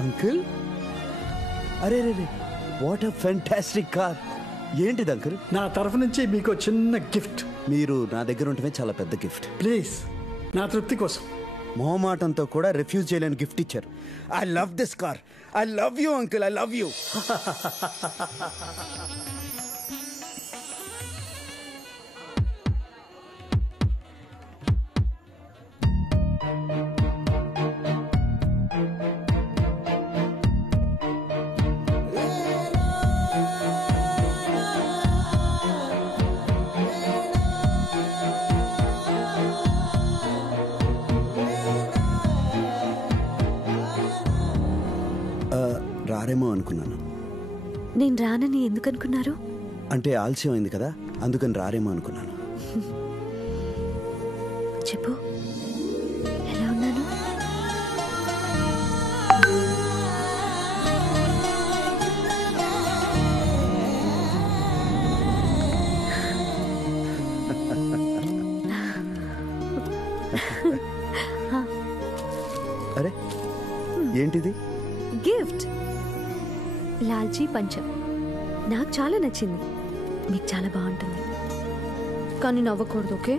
Uncle, అరే రే రే, what a fantastic car. ఏంటిది uncle? నా తరఫు నుంచి మీకు చిన్న గిఫ్ట్. మీరు నా దగ్గర ఉంటమే చాలా పెద్ద గిఫ్ట్. ప్లీజ్, నా తృప్తి కోసం. మొహమాటంతో కూడా రిఫ్యూజ్ చేయలేని గిఫ్ట్ ఇచ్చారు. I love this car. I love you uncle, I love you. రారేమో అనుకున్నాను. నేను రానని ఎందుకు అనుకున్నారు? అంటే ఆలస్యం అయింది కదా, అందుకని రారేమో అనుకున్నాను. చెప్పు, ఎలా ఉన్నాను? అరే ఏంటిది? గిఫ్ట్. లాల్చీ పంచం. నాకు చాలా నచ్చింది. మీకు చాలా బాగుంటుంది. కానీ నవ్వకూడదు, ఓకే?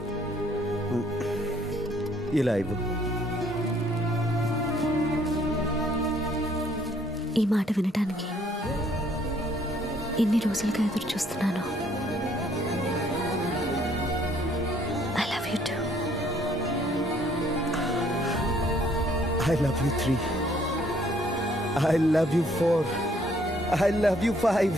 ఇలా ఇవ్వు. ఈ మాట వినటానికి ఎన్ని రోజులుగా ఎదురు చూస్తున్నాను. I love you two. I love you 3. I love you 4. I love you 5.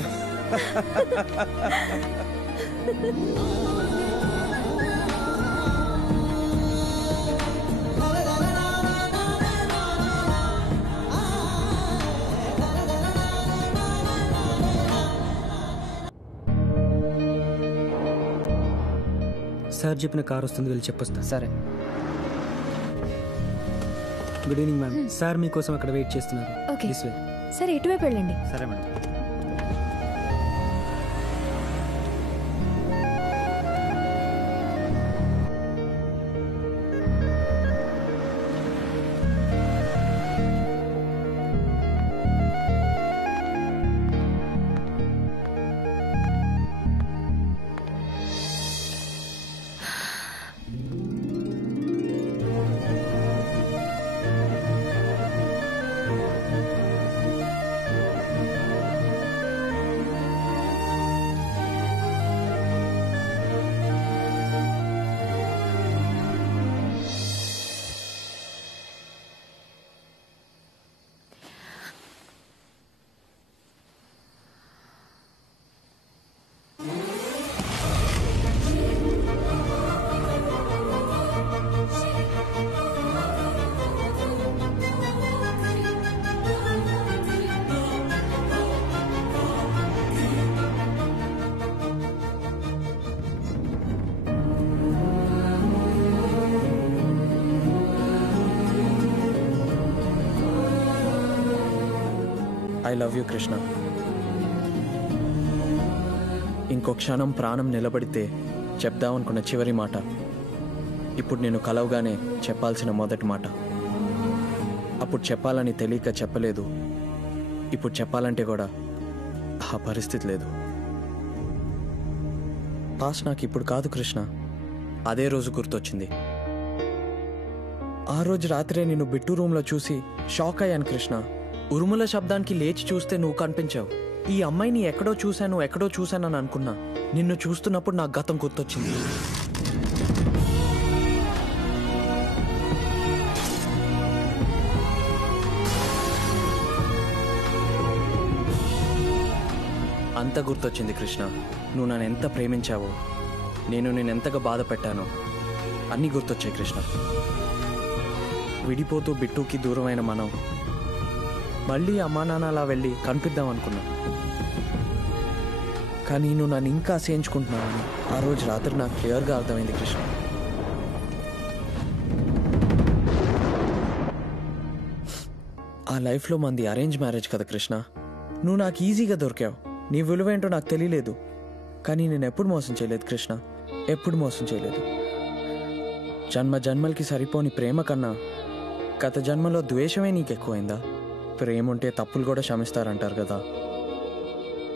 Sir చెప్పిన కార్ వస్తుంది, వెళ్ళి చెప్పొస్తా. సరే. Good evening ma'am. సార్ మీకోసం అక్కడ వెయిట్ చేస్తున్నారు. ఓకే సరే, ఎటువైపు వెళ్ళండి. సరే madam. I love you Krishna. ఇంకో క్షణం ప్రాణం నిలబడితే చెప్దామనుకున్న చివరి మాట ఇప్పుడు నేను కలవగానే చెప్పాల్సిన మొదటి మాట. అప్పుడు చెప్పాలని తెలియక చెప్పలేదు, ఇప్పుడు చెప్పాలంటే కూడా ఆ పరిస్థితి లేదు. పాస్ నాకు ఇప్పుడు కాదు కృష్ణ, అదే రోజు గుర్తొచ్చింది. ఆ రోజు రాత్రే నిన్ను బిట్టు రూమ్లో చూసి షాక్ అయ్యాను కృష్ణ. ఉరుముల శబ్దానికి లేచి చూస్తే నువ్వు కనిపించావు. ఈ అమ్మాయిని ఎక్కడో చూశానని అనుకున్నా. నిన్ను చూస్తున్నప్పుడు నాకు గతం గుర్తొచ్చింది. అంత గుర్తొచ్చింది కృష్ణ. నువ్వు నన్ను ఎంత ప్రేమించావో, నేను ఎంతగా బాధ పెట్టానో అన్నీ గుర్తొచ్చాయి కృష్ణ. విడిపోతూ బిట్టుకి దూరమైన మనం మళ్ళీ అమ్మా నాన్న అలా వెళ్ళి కనిపిద్దాం అనుకున్నా. కానీ నువ్వు నన్ను ఇంకా అసహించుకుంటున్నావని ఆ రోజు రాత్రి నాకు క్లియర్గా అర్థమైంది కృష్ణ. ఆ లైఫ్లో మంది అరేంజ్ మ్యారేజ్ కదా కృష్ణ. నువ్వు నాకు ఈజీగా దొరికావు. నీ విలువ ఏంటో నాకు తెలియలేదు, కానీ నేను ఎప్పుడు మోసం చేయలేదు కృష్ణ, ఎప్పుడు మోసం చేయలేదు. జన్మ జన్మలకి సరిపోని ప్రేమ కన్నా గత జన్మలో ద్వేషమే నీకు ఎక్కువైందా? ప్రేమ ఉంటే తప్పులు కూడా క్షమిస్తారంటారు కదా.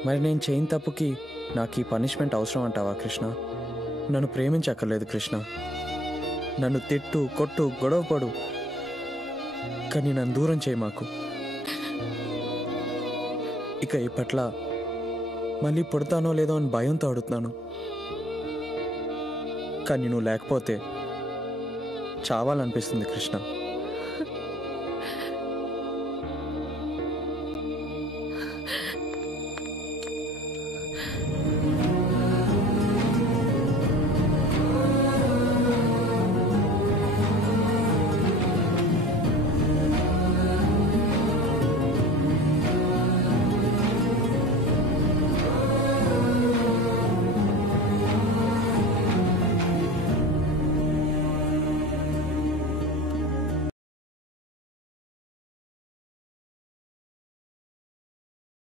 మరి నేను చేయని తప్పుకి నాకు ఈ పనిష్మెంట్ అవసరం అంటావా కృష్ణ? నన్ను ప్రేమించక్కర్లేదు కృష్ణ, నన్ను తిట్టు, కొట్టు, గొడవపడు, కానీ నన్ను దూరం చేయి మాకు. ఇక ఇప్పట్ల మళ్ళీ పుడతానో లేదో అని భయంతో అడుగుతున్నాను, కానీ నువ్వు లేకపోతే చావాలనిపిస్తుంది కృష్ణ.